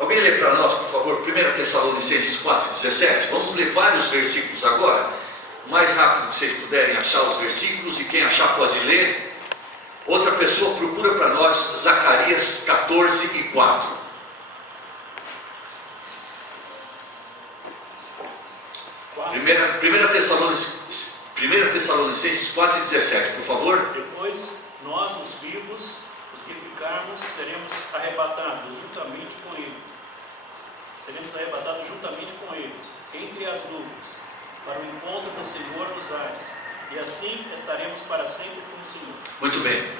Alguém lê para nós, por favor, 1 Tessalonicenses 4,17. Vamos ler vários versículos agora, o mais rápido que vocês puderem achar os versículos, e quem achar pode ler. Outra pessoa procura para nós Zacarias 14:4. 1 Tessalonicenses 4,17, por favor. Depois, nós, os vivos, os que ficarmos, seremos arrebatados juntamente com eles. Seremos arrebatados juntamente com eles, entre as nuvens, para o encontro do Senhor nos ares. E assim estaremos para sempre com o Senhor. Muito bem.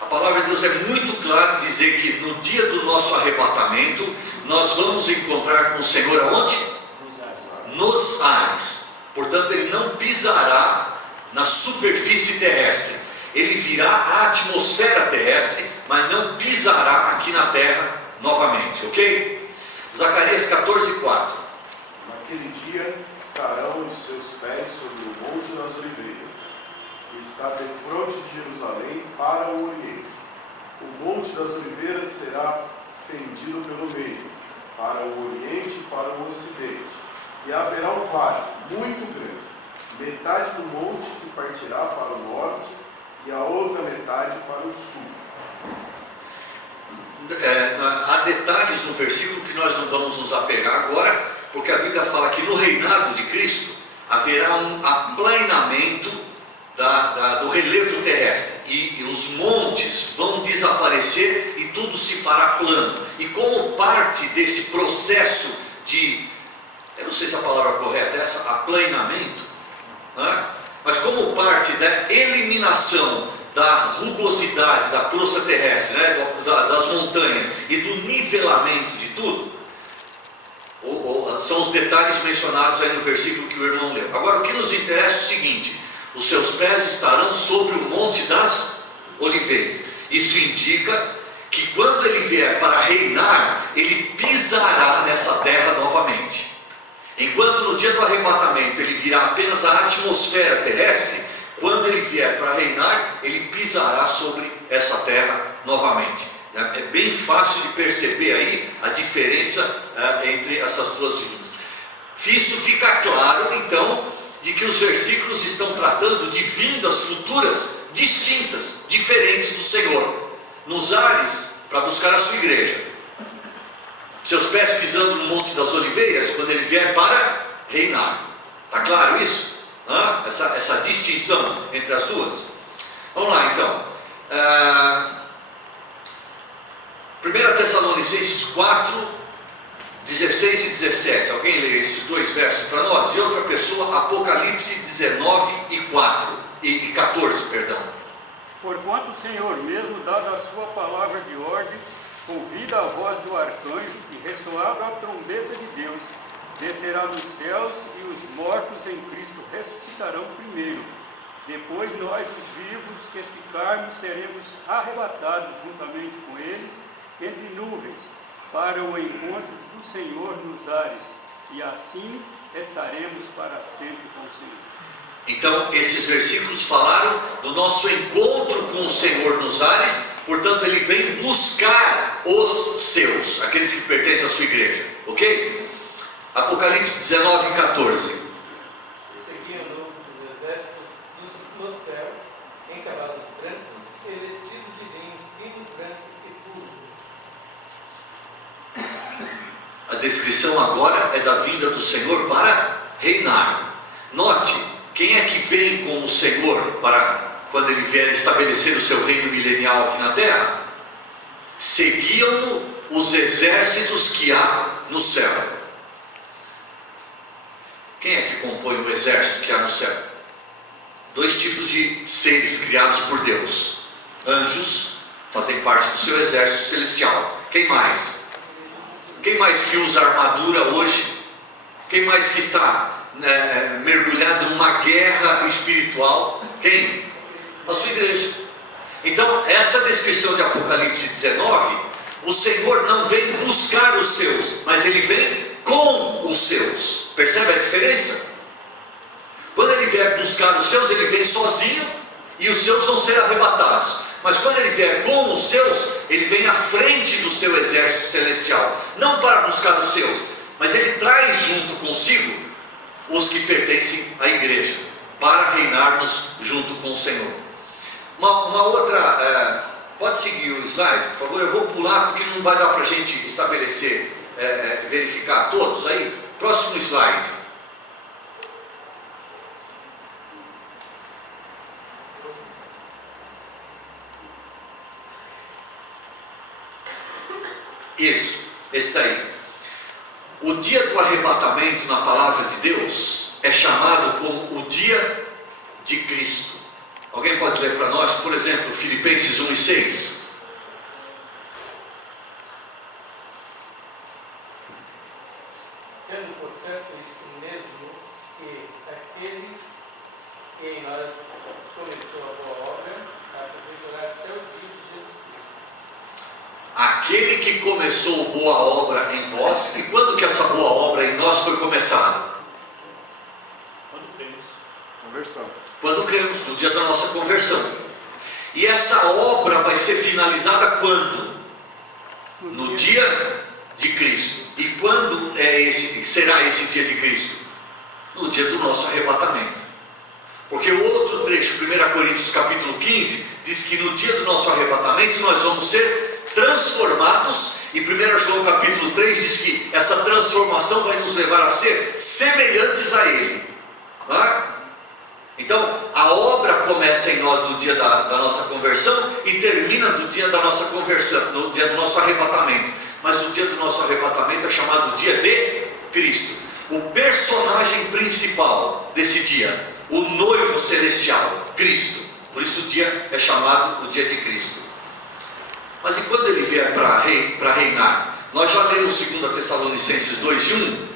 A palavra de Deus é muito clara, dizer que no dia do nosso arrebatamento, nós vamos encontrar com o Senhor aonde? Nos ares. Nos ares. Portanto, ele não pisará na superfície terrestre. Ele virá à atmosfera terrestre, mas não pisará aqui na terra novamente, ok? Zacarias 14:4. Naquele dia estarão os seus pés sobre o Monte das Oliveiras, que está defronte de Jerusalém para o Oriente. O Monte das Oliveiras será fendido pelo meio, para o Oriente e para o Ocidente. E haverá um vale muito grande. Metade do monte se partirá para o norte e a outra metade para o sul. Há detalhes no versículo que nós não vamos nos apegar agora, porque a Bíblia fala que no reinado de Cristo haverá um aplainamento do relevo terrestre, e os montes vão desaparecer e tudo se fará plano. E como parte desse processo de, eu não sei se a palavra correta é essa, aplainamento, mas como parte da eliminação da rugosidade da crosta terrestre, das montanhas, e do nivelamento de tudo, são os detalhes mencionados aí no versículo que o irmão leu. Agora, o que nos interessa é o seguinte: os seus pés estarão sobre o Monte das Oliveiras. Isso indica que quando ele vier para reinar, ele pisará nessa terra novamente. Enquanto no dia do arrebatamento ele virá apenas a atmosfera terrestre, quando ele vier para reinar, ele pisará sobre essa terra novamente. É bem fácil de perceber aí a diferença entre essas duas vindas. Isso fica claro, então, de que os versículos estão tratando de vindas futuras distintas, diferentes do Senhor, nos ares, para buscar a sua igreja. Seus pés pisando no Monte das Oliveiras, quando ele vier para reinar. Está claro isso? Essa distinção entre as duas? Vamos lá então. 1 Tessalonicenses 4, 16 e 17. Alguém lê esses dois versos para nós? E outra pessoa, Apocalipse 19 e 14, perdão. Porquanto o Senhor mesmo, dada a sua palavra de ordem, ouvida a voz do arcanjo e ressoada a trombeta de Deus, descerá dos céus, e os mortos em Cristo ressuscitarão primeiro. Depois nós, os vivos que ficarmos, seremos arrebatados juntamente com eles entre nuvens, para o encontro do Senhor nos ares, e assim estaremos para sempre com o Senhor. Então, esses versículos falaram do nosso encontro com o Senhor nos ares. Portanto, ele vem buscar os seus, aqueles que pertencem à sua igreja, ok? Apocalipse 19, 14. E seguiam os exércitos no céu, em cavalos brancos e vestidos de linho fino, branco e puro. A descrição agora é da vinda do Senhor para reinar. Note, quem é que vem com o Senhor para quando ele vier estabelecer o seu reino milenial aqui na terra? Seguiam-no os exércitos que há no céu. Quem é que compõe o exército que há no céu? Dois tipos de seres criados por Deus. Anjos fazem parte do seu exército celestial. Quem mais? Quem mais que usa armadura hoje? Quem mais que está mergulhado numa guerra espiritual? Quem? A sua igreja. Então, essa descrição de Apocalipse 19, o Senhor não vem buscar os seus, mas ele vem com os seus. Percebe a diferença? Quando ele vier buscar os seus, ele vem sozinho, e os seus vão ser arrebatados. Mas quando ele vier com os seus, ele vem à frente do seu exército celestial, não para buscar os seus, mas ele traz junto consigo os que pertencem à igreja, para reinarmos junto com o Senhor. Uma outra, pode seguir o slide, por favor. Eu vou pular porque não vai dar para a gente estabelecer, verificar todos aí. Próximo slide. Isso, esse daí. O dia do arrebatamento na palavra de Deus é chamado como o dia de Cristo. Alguém pode ler para nós, por exemplo, Filipenses 1:6? Tendo por certo isto mesmo, que aquele que em nós começou a boa obra, a aperfeiçoar até o dia de Jesus Cristo. Aquele que começou boa obra em vós. E quando que essa boa obra em nós foi começada? Quando cremos. Conversão. Quando cremos, no dia da nossa conversão. E essa obra vai ser finalizada quando? No dia de Cristo. E quando será esse dia de Cristo? No dia do nosso arrebatamento. Porque o outro trecho, 1 Coríntios capítulo 15, diz que no dia do nosso arrebatamento nós vamos ser transformados. E 1 João capítulo 3 diz que essa transformação vai nos levar a ser semelhantes a Ele. Não é? Então, a obra começa em nós no dia da nossa conversão e termina no dia da nossa conversão, no dia do nosso arrebatamento. Mas o dia do nosso arrebatamento é chamado dia de Cristo. O personagem principal desse dia, o noivo celestial, Cristo. Por isso o dia é chamado o dia de Cristo. Mas e quando ele vier para reinar? Nós já lemos 2 Tessalonicenses 2:1.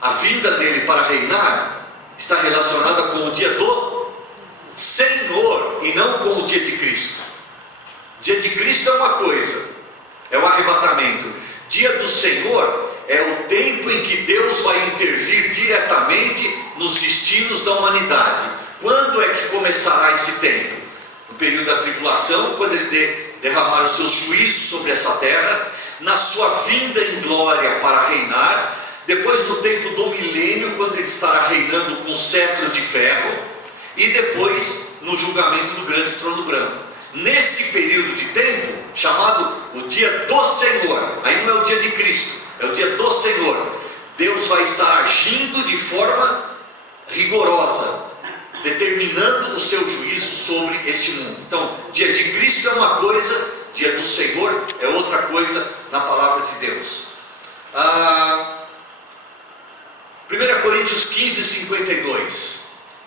A vinda dele para reinar está relacionada com o dia do Senhor e não com o dia de Cristo. O dia de Cristo é uma coisa, é o arrebatamento. Dia do Senhor é o tempo em que Deus vai intervir diretamente nos destinos da humanidade. Quando é que começará esse tempo? No período da tribulação, quando ele derramar o seu juízo sobre essa terra, na sua vinda em glória para reinar. Depois no tempo do milênio, quando ele estará reinando com cetro de ferro, e depois no julgamento do grande trono branco. Nesse período de tempo, chamado o dia do Senhor, aí não é o dia de Cristo, é o dia do Senhor. Deus vai estar agindo de forma rigorosa, determinando o seu juízo sobre este mundo. Então, dia de Cristo é uma coisa, dia do Senhor é outra coisa na palavra de Deus. 1 Coríntios 15:52.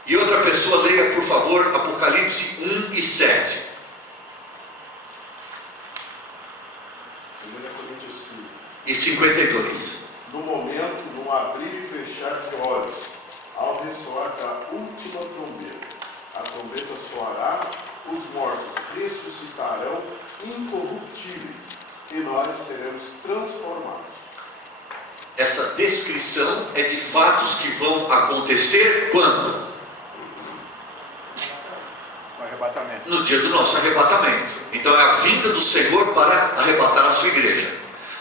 E outra pessoa leia, por favor, Apocalipse 1:7. 1 Coríntios 15. E 52. No momento, no abrir e fechar de olhos, ao ressoar da última trombeta, a trombeta soará, os mortos ressuscitarão incorruptíveis, e nós seremos transformados. Essa descrição é de fatos que vão acontecer quando? O arrebatamento. No dia do nosso arrebatamento. Então é a vinda do Senhor para arrebatar a sua igreja.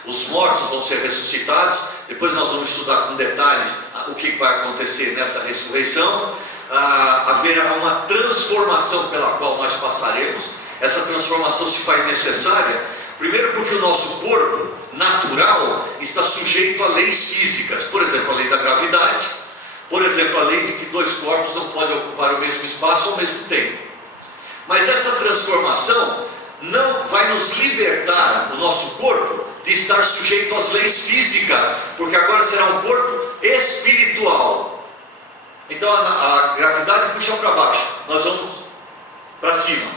Os mortos vão ser ressuscitados. Depois nós vamos estudar com detalhes o que vai acontecer nessa ressurreição. Haverá uma transformação pela qual nós passaremos. Essa transformação se faz necessária, primeiro porque o nosso corpo natural está sujeito a leis físicas. Por exemplo, a lei da gravidade. Por exemplo, a lei de que dois corpos não podem ocupar o mesmo espaço ao mesmo tempo. Mas essa transformação não vai nos libertar, o nosso corpo, de estar sujeito às leis físicas, porque agora será um corpo espiritual. Então a gravidade puxa para baixo, nós vamos para cima,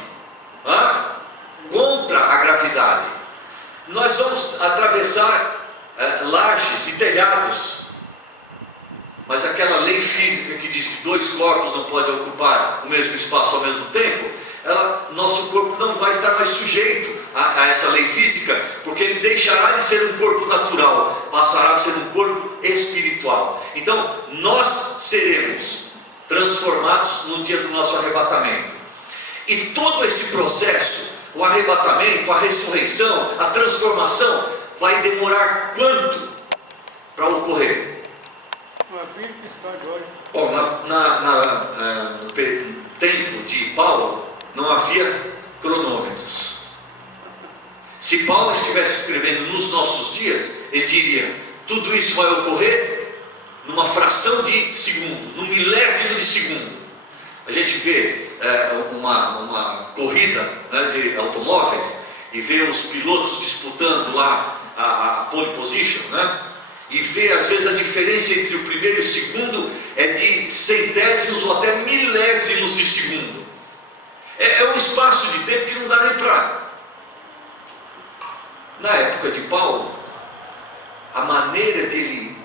contra a gravidade. Nós vamos atravessar lajes e telhados, mas aquela lei física que diz que dois corpos não podem ocupar o mesmo espaço ao mesmo tempo, nosso corpo não vai estar mais sujeito a essa lei física, porque ele deixará de ser um corpo natural, passará a ser um corpo espiritual. Então nós seremos transformados no dia do nosso arrebatamento. E todo esse processo, o arrebatamento, a ressurreição, a transformação, vai demorar quanto para ocorrer? Um abrir e piscar de olhos. Bom, no tempo de Paulo, não havia cronômetros. Se Paulo estivesse escrevendo nos nossos dias, ele diria: tudo isso vai ocorrer numa fração de segundo, num milésimo de segundo. A gente vê uma corrida, né, de automóveis e vê os pilotos disputando lá a pole position, né? E vê às vezes a diferença entre o primeiro e o segundo é de centésimos ou até milésimos de segundo. É um espaço de tempo que não dá nem para. Na época de Paulo, a maneira de ele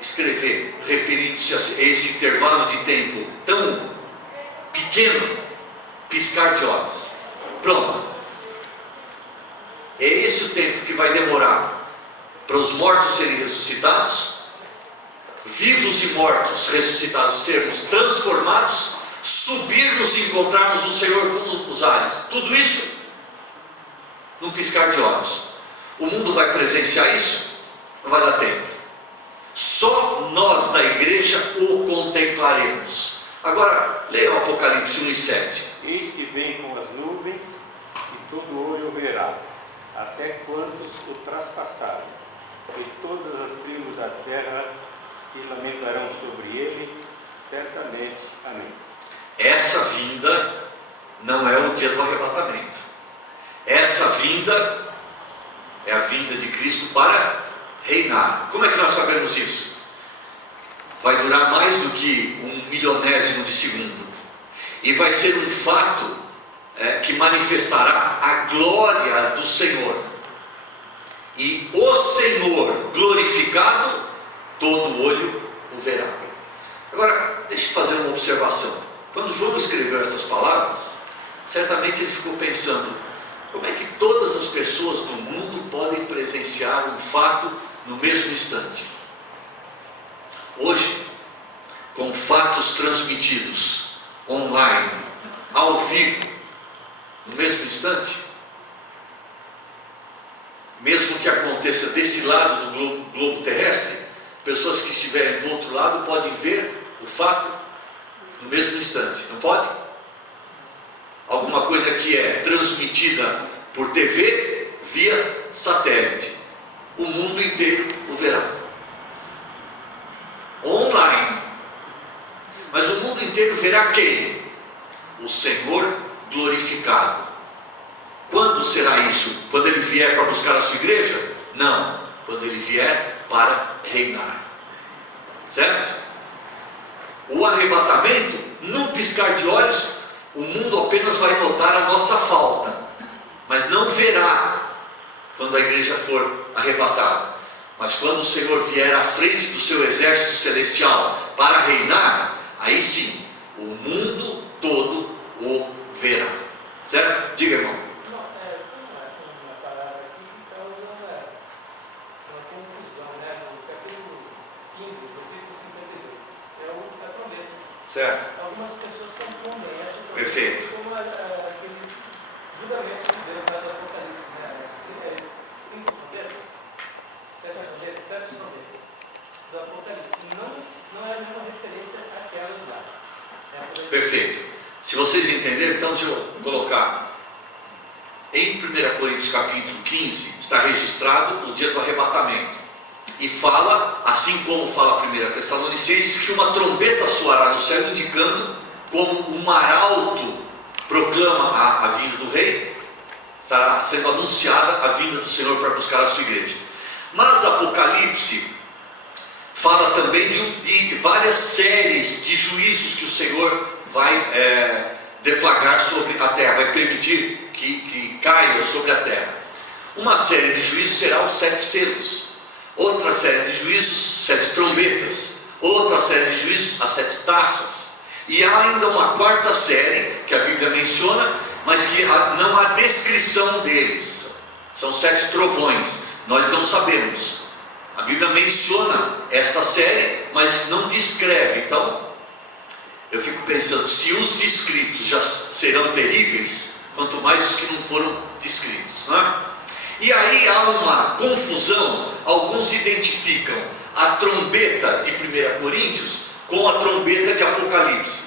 escrever, referindo-se a esse intervalo de tempo tão pequeno, piscar de olhos. Pronto. É esse o tempo que vai demorar para os mortos serem ressuscitados, vivos e mortos ressuscitados sermos transformados, subirmos e encontrarmos o Senhor com os ares. Tudo isso num piscar de olhos. O mundo vai presenciar isso? Não vai dar tempo. Só nós da igreja o contemplaremos. Agora, leia o Apocalipse 1 e 7. Eis que vem com as nuvens, e todo olho o verá, até quantos o traspassarem, e todas as tribos da terra se lamentarão sobre ele, certamente. Amém. Essa vinda não é o dia do arrebatamento. Essa vinda é a vinda de Cristo para reinar. Como é que nós sabemos disso? Vai durar mais do que 1/1000º de segundo. E vai ser um fato que manifestará a glória do Senhor. E o Senhor glorificado, todo olho o verá. Agora, deixa eu fazer uma observação. Quando João escreveu estas palavras, certamente ele ficou pensando: como é que todas as pessoas do mundo podem presenciar um fato no mesmo instante? Hoje, com fatos transmitidos online, ao vivo, no mesmo instante, mesmo que aconteça desse lado do globo terrestre, pessoas que estiverem do outro lado podem ver o fato no mesmo instante, não pode? Alguma coisa que é transmitida por TV, via satélite, o mundo inteiro o verá. Online. Mas o mundo inteiro verá quem? O Senhor glorificado. Quando será isso? Quando ele vier para buscar a sua igreja? Não. Quando ele vier para reinar. Certo? O arrebatamento, num piscar de olhos, o mundo apenas vai notar a nossa falta, mas não verá quando a igreja for arrebatada. Mas quando o Senhor vier à frente do seu exército celestial para reinar, aí sim, o mundo todo o verá. Certo? Diga, irmão. Não, uma palavra aqui que está usando uma confusão, né? No capítulo 15, versículo 52. É a trombeta. Certo. Algumas pessoas confundem essa trombeta Perfeito. com aqueles julgamentos de Deus lá do Apocalipse, né? 5 trombetas, 7 trombetas do Apocalipse. Não é a mesma referência àquelas lá. Perfeito. Se vocês entenderam, então deixa eu colocar. Em 1 Coríntios capítulo 15, está registrado o dia do arrebatamento. E fala, assim como fala 1 Tessalonicenses, que uma trombeta soará no céu, indicando como um arauto proclama a vinda do rei, estará sendo anunciada a vinda do Senhor para buscar a sua igreja. Mas Apocalipse fala também de várias séries de juízos que o Senhor vai deflagrar sobre a terra, vai permitir que caia sobre a terra. Uma série de juízos será os 7 selos, outra série de juízos, 7 trombetas, outra série de juízos, as 7 taças, e há ainda uma quarta série que a Bíblia menciona, mas que não há descrição deles. São 7 trovões, nós não sabemos. A Bíblia menciona esta série, mas não descreve. Então, eu fico pensando, se os descritos já serão terríveis, quanto mais os que não foram descritos, né? E aí há uma confusão. Alguns identificam a trombeta de 1 Coríntios com a trombeta de Apocalipse.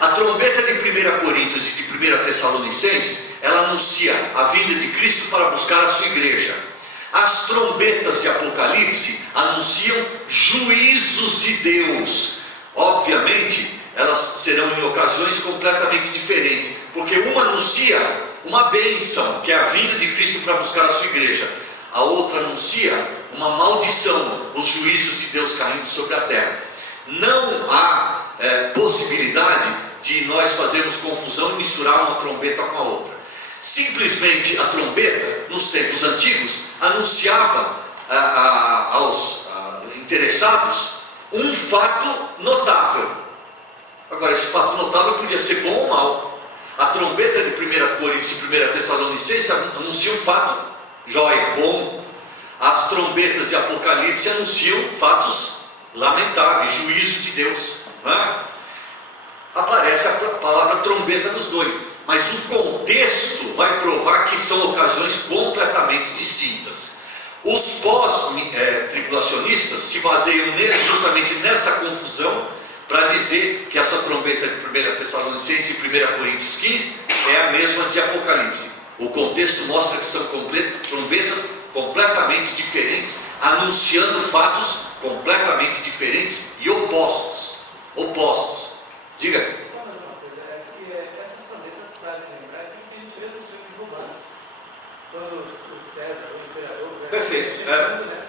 A trombeta de 1 Coríntios e de 1 Tessalonicenses, ela anuncia a vinda de Cristo para buscar a sua igreja. As trombetas de Apocalipse anunciam juízos de Deus. Obviamente, elas serão em ocasiões completamente diferentes, porque uma anuncia uma bênção, que é a vinda de Cristo para buscar a sua igreja. A outra anuncia uma maldição, os juízos de Deus caindo sobre a terra. Não há possibilidade de nós fazermos confusão e misturar uma trombeta com a outra. Simplesmente a trombeta, nos tempos antigos, anunciava aos interessados um fato notável. Agora, esse fato notável podia ser bom ou mal. A trombeta de 1 Coríntios e 1 Tessalonicenses anuncia um fato jóia, bom. As trombetas de Apocalipse anunciam fatos lamentáveis, juízo de Deus, né? Aparece a palavra trombeta nos dois, mas o contexto vai provar que são ocasiões completamente distintas. Os pós-tribulacionistas se baseiam justamente nessa confusão para dizer que essa trombeta de 1 Tessalonicenses e 1 Coríntios 15 é a mesma de Apocalipse. O contexto mostra que são trombetas completamente diferentes, anunciando fatos completamente diferentes e opostos. Diga. Só mais uma coisa, é que essas trombetas trazem lembrar que a gente vê nos filmes romanos, quando o César, o imperador, Perfeito,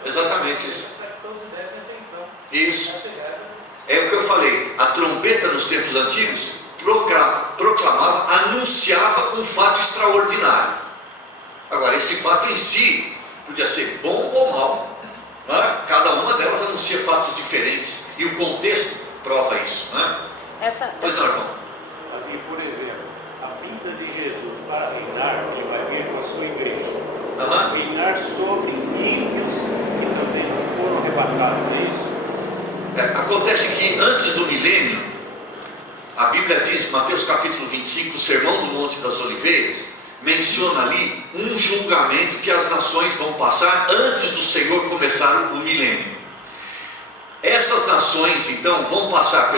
exatamente isso. para que todos dessem atenção. Isso. É o que eu falei, a trombeta nos tempos antigos proclamava, anunciava um fato extraordinário. Agora, esse fato em si podia ser bom ou mal, né? Cada uma delas anuncia fatos diferentes e o contexto prova isso, né? Pois não, irmão? Aqui, por exemplo, a vinda de Jesus para reinar, ele vai vir com a sua igreja. Reinar sobre ímpios que também não foram arrebatados, é isso? Acontece que antes do milênio, a Bíblia diz, Mateus capítulo 25, o Sermão do Monte das Oliveiras, menciona ali um julgamento que as nações vão passar antes do Senhor começar o milênio. Essas nações então vão passar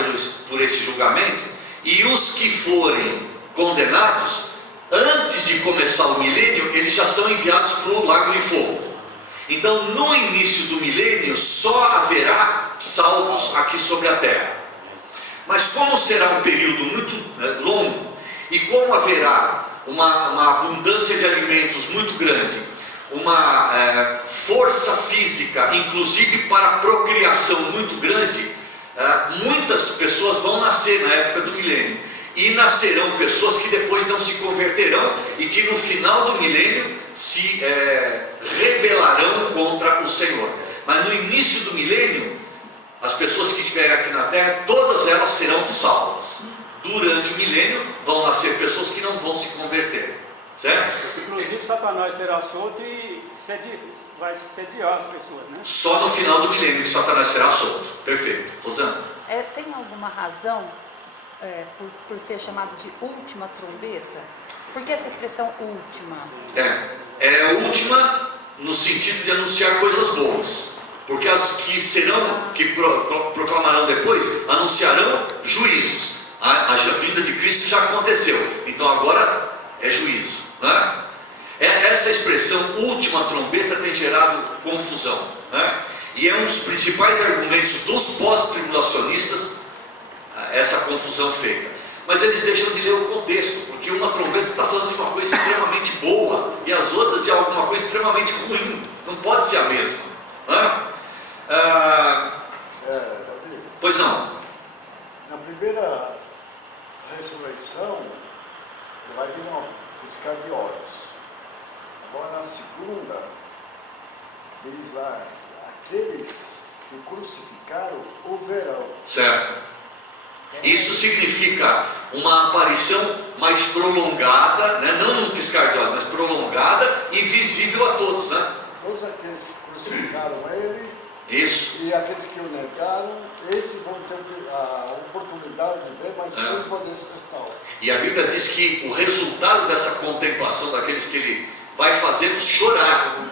por esse julgamento, e os que forem condenados, antes de começar o milênio, eles já são enviados para o lago de fogo. Então, no início do milênio, só haverá salvos aqui sobre a terra. Mas como será um período muito longo, e como haverá uma abundância de alimentos muito grande, uma força física, inclusive para a procriação muito grande, muitas pessoas vão nascer na época do milênio. E nascerão pessoas que depois não se converterão e que no final do milênio se rebelarão contra o Senhor. Mas no início do milênio, as pessoas que estiverem aqui na terra, todas elas serão salvas. Durante o milênio vão nascer pessoas que não vão se converter, certo? Inclusive Satanás será solto e vai sediar as pessoas, né? Só no final do milênio que Satanás será solto. Perfeito. Rosana? Tem alguma razão por ser chamado de última trombeta? Por que essa expressão última? É última no sentido de anunciar coisas boas, porque as que proclamarão depois anunciarão juízos. A vinda de Cristo já aconteceu, então agora é juízo, né? Essa expressão última trombeta tem gerado confusão, né? E é um dos principais argumentos dos pós-tribulacionistas, essa confusão feita. Mas eles deixam de ler o contexto, porque uma trombeta está falando de uma coisa extremamente boa e as outras de alguma coisa extremamente ruim. Não pode ser a mesma, né? Davi, Pois não? na primeira ressurreição, vai vir uma piscar de olhos. Agora, na segunda, diz lá, aqueles que crucificaram o verão. Certo. Isso significa uma aparição mais prolongada, né? Não um piscar de olhos, mas prolongada e visível a todos, né? Todos aqueles que crucificaram ele Isso. E aqueles que o negaram, esses vão ter a oportunidade de ver, mas sem poder se restaurar. E a Bíblia diz que o resultado dessa contemplação daqueles que ele vai fazê-los chorar.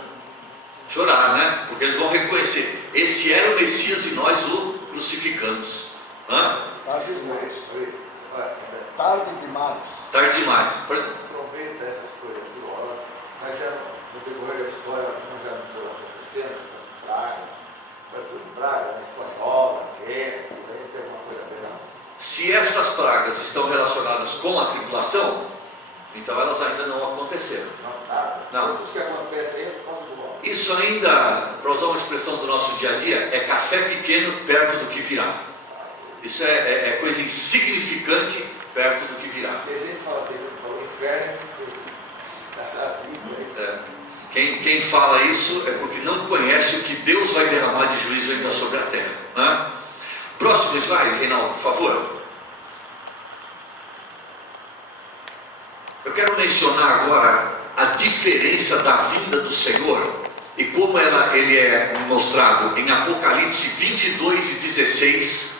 Chorar, né? Porque eles vão reconhecer, esse era o Messias e nós o crucificamos. Tarde demais. Tarde demais. Tarde demais. Essas trombetas, essas coisas, mas já no decorrer da história, como já não foram acontecendo, essas pragas, foi tudo praga, na espanhola, guerra, também tem alguma coisa a ver, não? Se estas pragas estão relacionadas com a tribulação, então elas ainda não aconteceram. Não, nada. Não. Tudo que acontece aí é por causa do homem. Isso ainda, para usar uma expressão do nosso dia a dia, é café pequeno perto do que virá. Isso é coisa insignificante perto do que virá. Porque a gente fala inferno, assassino, Quem fala isso é porque não conhece o que Deus vai derramar de juízo ainda sobre a terra. Próximo slide, Reinaldo, por favor. Eu quero mencionar agora a diferença da vinda do Senhor e como ele é mostrado em Apocalipse 22 e 16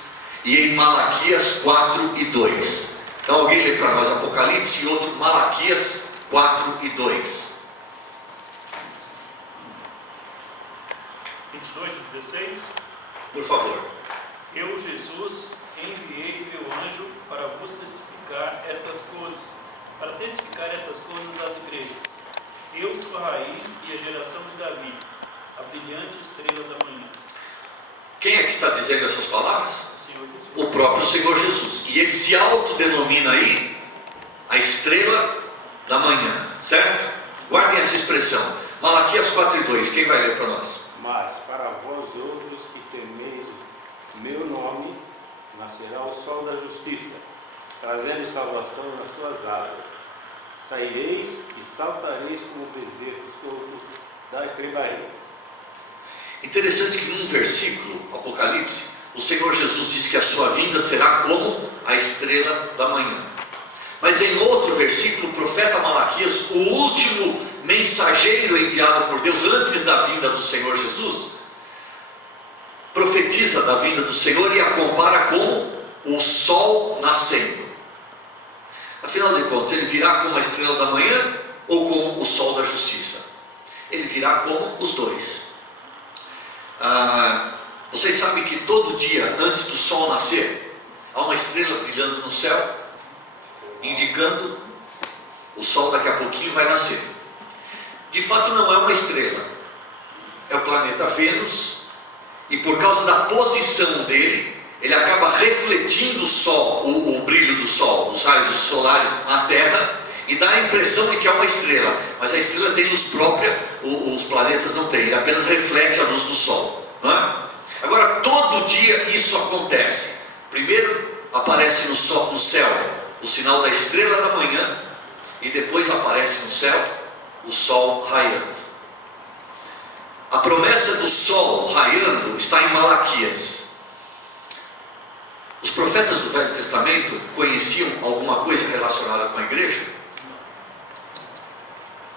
e em Malaquias 4 e 2. Então alguém lê para nós Apocalipse e outro Malaquias 4 e 2. 22 e 16. Por favor. Eu, Jesus, enviei meu anjo para vos testificar estas coisas, às igrejas. Eu sou a raiz e a geração de Davi, a brilhante estrela da manhã. Quem é que está dizendo essas palavras? O Senhor Jesus. O próprio Senhor Jesus. E ele se autodenomina aí a estrela da manhã, certo? Guardem essa expressão. Malaquias 4 e 2, quem vai ler para nós? Mas para vós outros que temeis meu nome, nascerá o sol da justiça, trazendo salvação nas suas asas. Saireis e saltareis como bezerro solto da estrebaria. Interessante que num versículo, Apocalipse, o Senhor Jesus diz que a sua vinda será como a estrela da manhã. Mas em outro versículo, o profeta Malaquias, o último mensageiro enviado por Deus antes da vinda do Senhor Jesus, profetiza da vinda do Senhor e a compara com o sol nascendo. Afinal de contas, ele virá como a estrela da manhã ou como o sol da justiça? Ele virá como os dois. Vocês sabem que todo dia antes do sol nascer, há uma estrela brilhando no céu, indicando o sol daqui a pouquinho vai nascer. De fato não é uma estrela, é o planeta Vênus, e por causa da posição dele, ele acaba refletindo o sol, o brilho do sol, os raios solares na Terra, e dá a impressão de que é uma estrela, mas a estrela tem luz própria, os planetas não têm, ele apenas reflete a luz do sol, não é? Agora todo dia isso acontece. Primeiro aparece no céu o sinal da estrela da manhã, e depois aparece no céu o sol raiando. A promessa do sol raiando está em Malaquias. Os profetas do Velho Testamento conheciam alguma coisa relacionada com a igreja?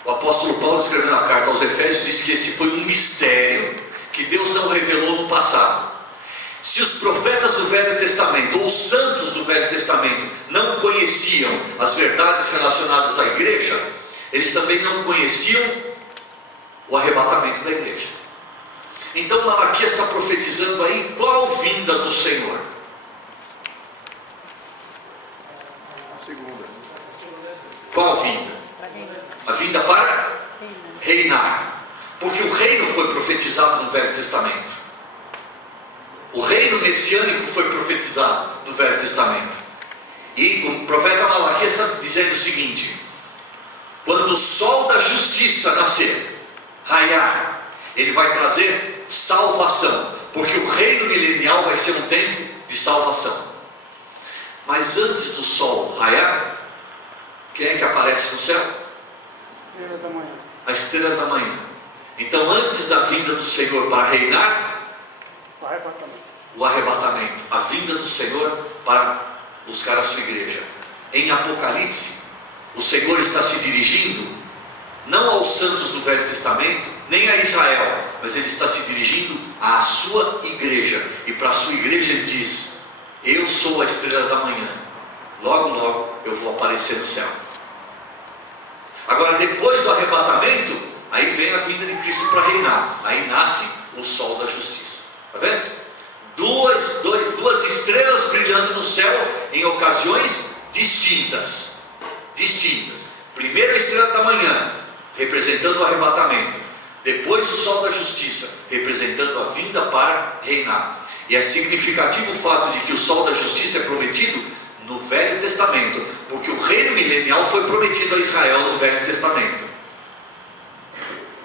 O apóstolo Paulo, escrevendo a carta aos Efésios, disse que esse foi um mistério que Deus não revelou no passado. Se os profetas do Velho Testamento, ou os santos do Velho Testamento, não conheciam as verdades relacionadas à igreja, eles também não conheciam o arrebatamento da igreja. Então Malaquias está profetizando aí qual vinda do Senhor? A segunda. Qual vinda? A vinda para reinar. Porque o reino foi profetizado no Velho Testamento. O reino messiânico foi profetizado no Velho Testamento. E o profeta Malaquias está dizendo o seguinte: quando o sol da justiça nascer, raiar, ele vai trazer salvação, porque o reino milenial vai ser um tempo de salvação. Mas antes do sol raiar, quem é que aparece no céu? Estrela da manhã. A estrela da manhã. Então antes da vinda do Senhor para reinar, o arrebatamento, a vinda do Senhor para buscar a sua igreja. Em Apocalipse, o Senhor está se dirigindo não aos santos do Velho Testamento, nem a Israel, mas ele está se dirigindo à sua sua igreja, ele diz: eu sou a estrela da manhã, logo, logo eu vou aparecer no céu. Agora, depois do arrebatamento, aí vem a vinda de Cristo para reinar, aí nasce o sol da justiça. Está vendo? Duas estrelas brilhando no céu em ocasiões distintas. Primeiro a estrela da manhã, representando o arrebatamento. Depois o sol da justiça, representando a vinda para reinar. E é significativo o fato de que o sol da justiça é prometido no Velho Testamento, porque o reino milenial foi prometido a Israel no Velho Testamento.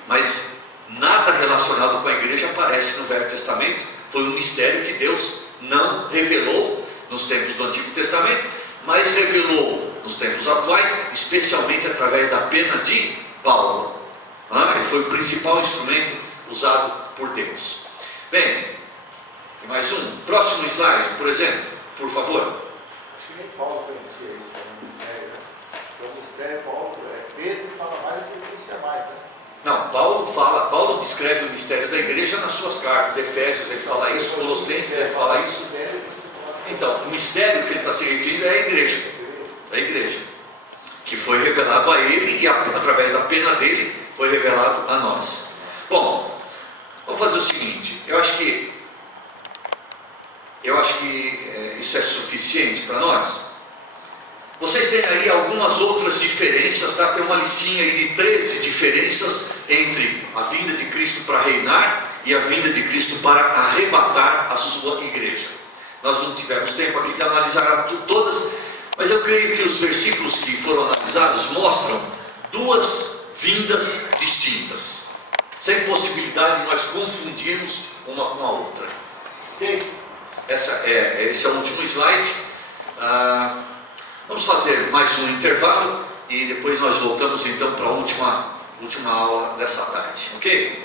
Mas nada relacionado com a igreja aparece no Velho Testamento. Foi um mistério que Deus não revelou nos tempos do Antigo Testamento, mas revelou nos tempos atuais, especialmente através da pena de Paulo. Ele foi o principal instrumento usado por Deus. Bem, e mais um. Próximo slide, por exemplo, por favor. Acho que nem Paulo conhecia isso como mistério, né? Então, o mistério, Paulo, Pedro fala mais do que ele conhecia mais, né? Não, Paulo descreve o mistério da igreja nas suas cartas. Efésios ele fala isso, Colossenses ele fala isso. Então, o mistério que ele está se referindo é a igreja. A igreja, que foi revelado a ele e através da pena dele foi revelado a nós. Bom, vamos fazer o seguinte. Eu acho que isso é suficiente para nós. Vocês têm aí algumas outras diferenças, tá? Tem uma listinha aí de 13 diferenças entre a vinda de Cristo para reinar e a vinda de Cristo para arrebatar a sua igreja. Nós não tivemos tempo aqui de analisar todas, mas eu creio que os versículos que foram analisados mostram duas vindas distintas, sem possibilidade de nós confundirmos uma com a outra. Ok? Esse é o último slide. Vamos fazer mais um intervalo e depois nós voltamos então para a última aula dessa tarde, ok?